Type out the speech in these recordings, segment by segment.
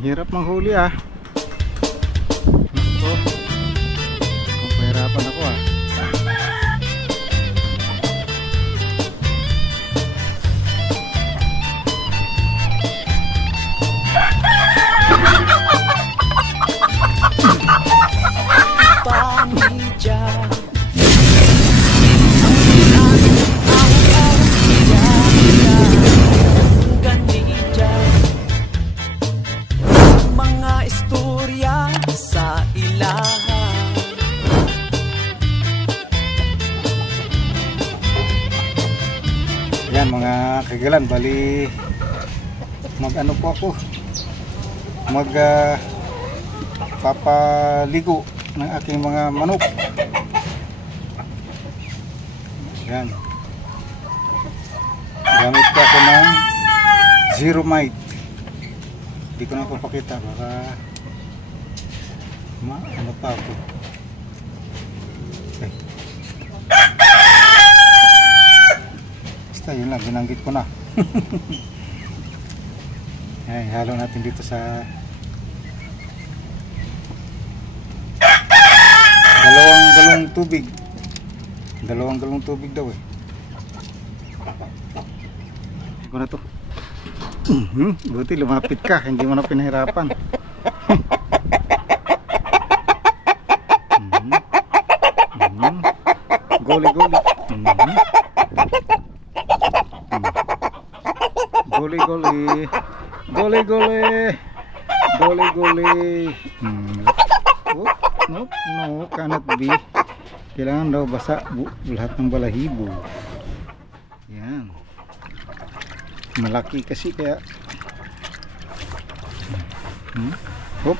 Hirap manghuli ah. Ito. Kung pahirapan ako ah. Yan mga kagalan, bali mag ano po ako, mag papaligo ng aking mga manok. Yan, gamit ko ako ng Zeromite. Hindi ko na papakita, baka ano pa ako. Okay. Yun lang, binanggit ko na. Ay, halo natin dito sa dalawang galong tubig daw eh. Iko na to. Buti lumapit ka, hindi mo na pinahirapan. Goli. Goli. Oh, no, cannot be. Kailangan daw basa lahat ng balahibo. Yan. Malaki kasi kaya. Hop.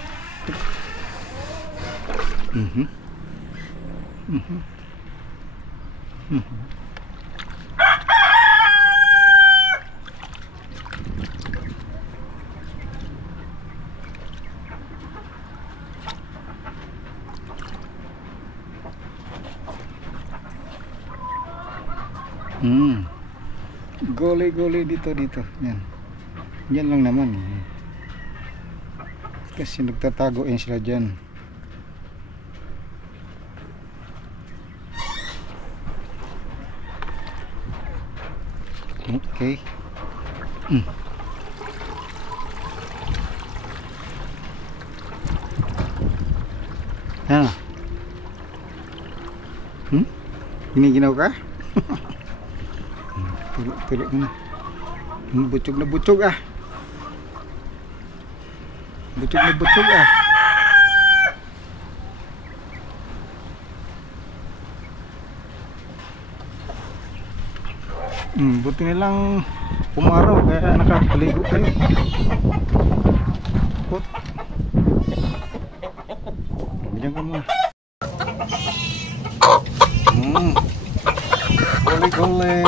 Goli dito. Yan lang naman eh. Kasi nagtatago yan sila dyan. Okay. Yan. Giniginaw ka? Tulog na. Butog na butog ah. Buti nilang umaraw kaya nakapaligo kayo. Put. Diyan ka muna. Goli.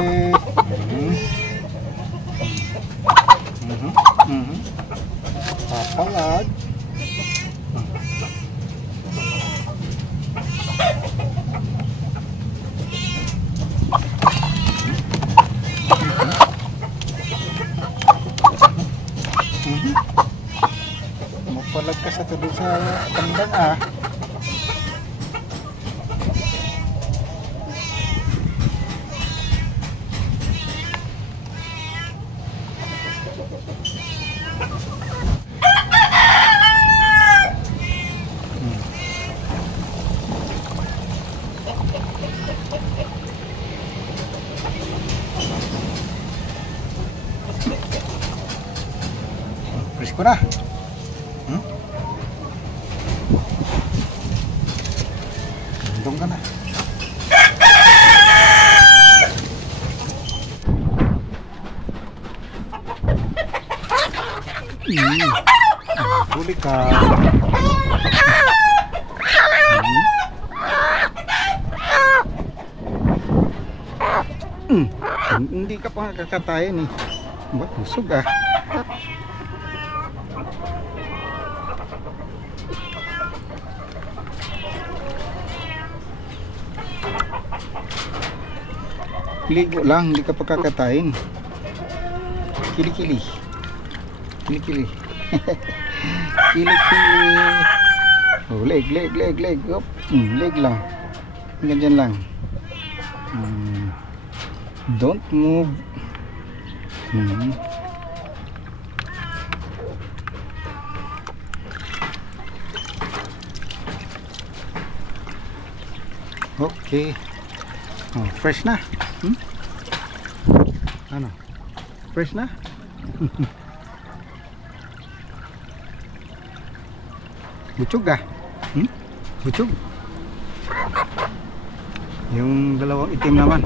Papalag. Mapalag ka sa tuloy sa tandang ah. Presko na. Andong ka na. Huli ka. Hindi ka pa kakatayin eh. Ba't busog ah? Ligo lang, hindi ka pagkakatayin. Kili-kili. Kili-kili. Oh, leg. Up. Leg lang. Ganyan lang. Don't move. Okay. Oh, fresh na. Ano? Fresh na? Butsog ah. Butsog. Yung dalawang itim naman.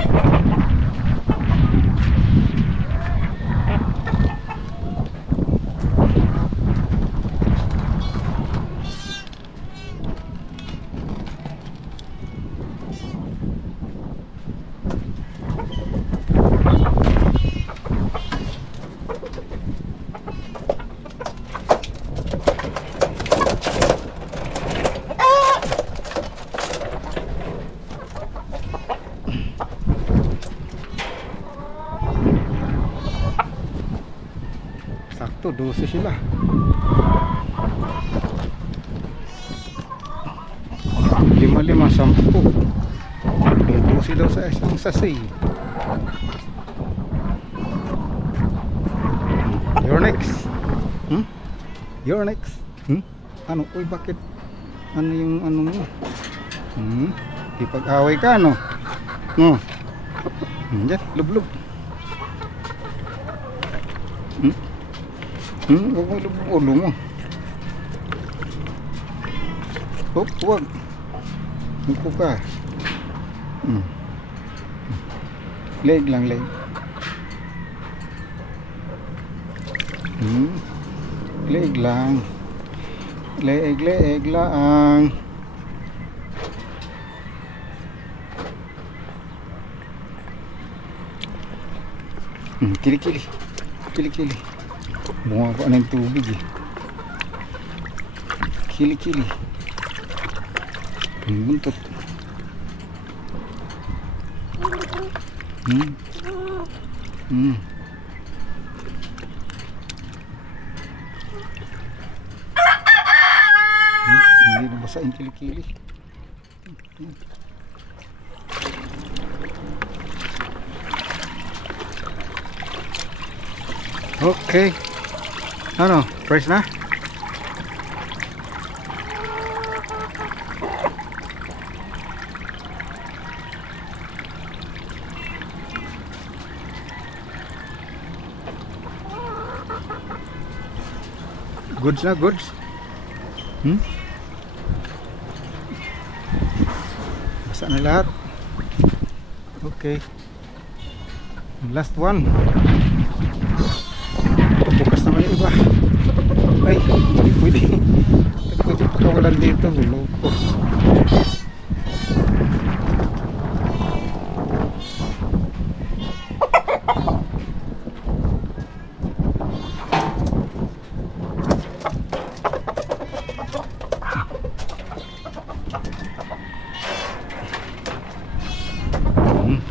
Sakto, 12 sila. 5, 10. May 12 daw sa isang sasay. You're next. You're next. Ano? Uy, bakit? Ano yung ano mo? Ipag-away ka, no? Yan, lublog. Huwag mo ilubog ulo mo. Huwag. Huwag ka. Leg lang, leg. Leg lang. Leg lang. Kili-kili. Bunga ko ng tubig eh. Kili-kili. Buntot. Hindi nabasa yung kili-kili. Okay. Ano? Fresh na? Goods na, goods. Basa na lahat. Okay. Last one. Bukas naman yung iba. Ay, hindi pwede. Hindi pwede pakawalan dito. Loko.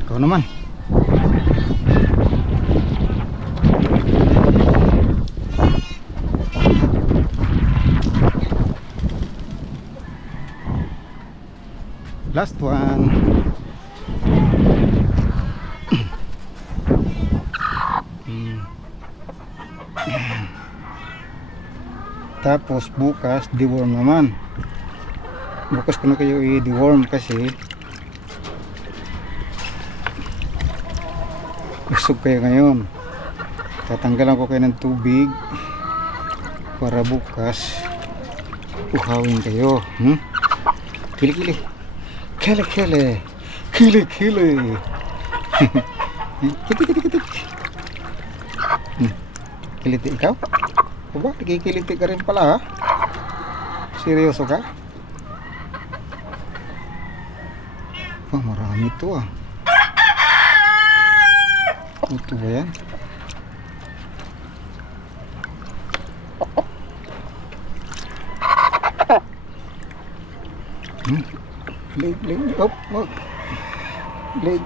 Ikaw naman. Last one. Tapos bukas deworm naman. Bukas ko na kayo i-deworm kasi usog kayo ngayon. Tatanggalan ko kayo ng tubig para bukas uhawin kayo. Kili-kili. Kili-kili. Kili-kili. Kitik-kitik-kitik. Kiliti ikaw? O ba? Nakikiliti ka rin pala ha? Seryoso ka? Oh, marami to ah. Ito ba yan? Leg. Up. Leg.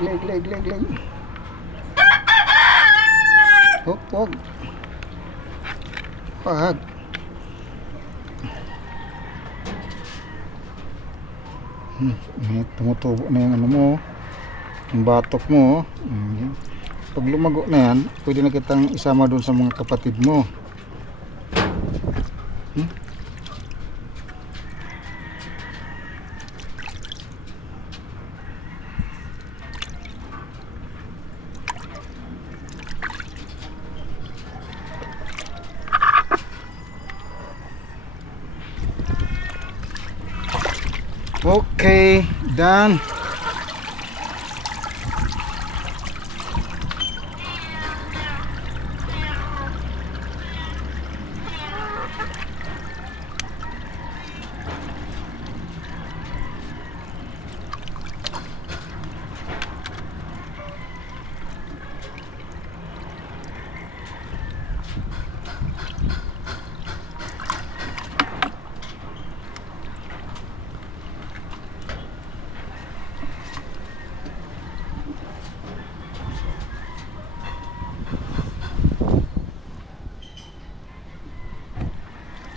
Wag. May tumutubo na yung ano mo, yung batok mo. Pag lumago na yan, pwede na kitang isama doon sa mga kapatid mo. Okay, done.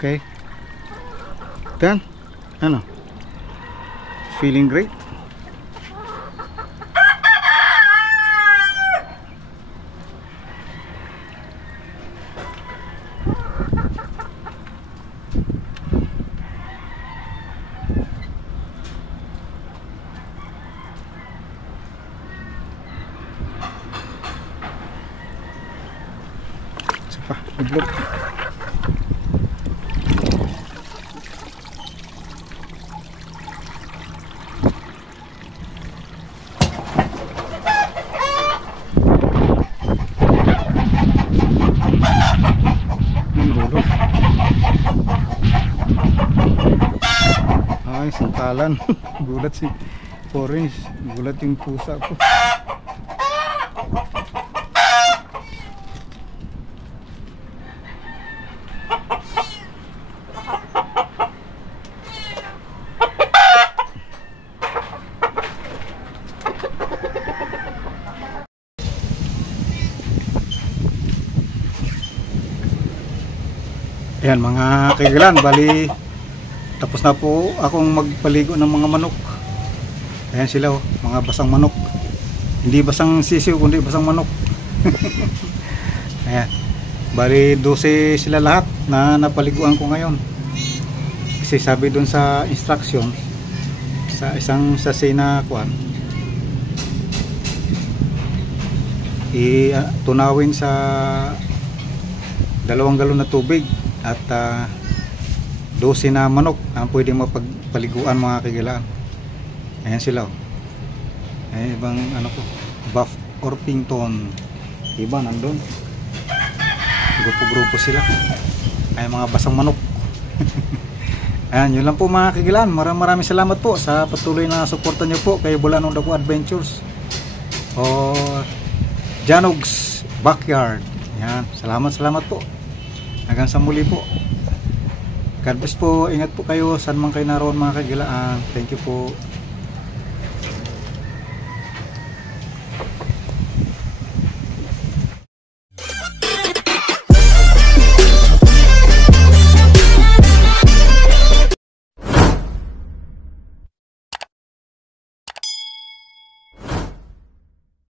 Okay. Done. Ano? Feeling great? Isa pa, iglog. Ay, santalan. Gulat si Orange. Gulat yung pusa ko. Ayan mga kaibigan, bali tapos na po akong magpaligo ng mga manok. Ayan sila oh, mga basang manok. Hindi basang sisiw kundi basang manok. Ayan. Bali 12 sila lahat na napaliguan ko ngayon. Kasi sabi dun sa instruction sa isang sachet na kuan, tunawin sa 2 galon na tubig at 12 na manok ang pwedeng mapagpaliguan mga kagilaan. Ayan sila oh. Ayan ibang ano ko, Buff Orpington, iba nandun, grupo-grupo sila. Ayan mga basang manok. Ayan, yun lang po mga kagilaan. Maraming salamat po sa patuloy na suporta nyo po kay Bulanong Dako Adventures o Janog's Backyard. Ayan, salamat po. Hanggang sa muli po. God bless po. Ingat po kayo saan man kayo naroon mga kagilaan. Thank you po.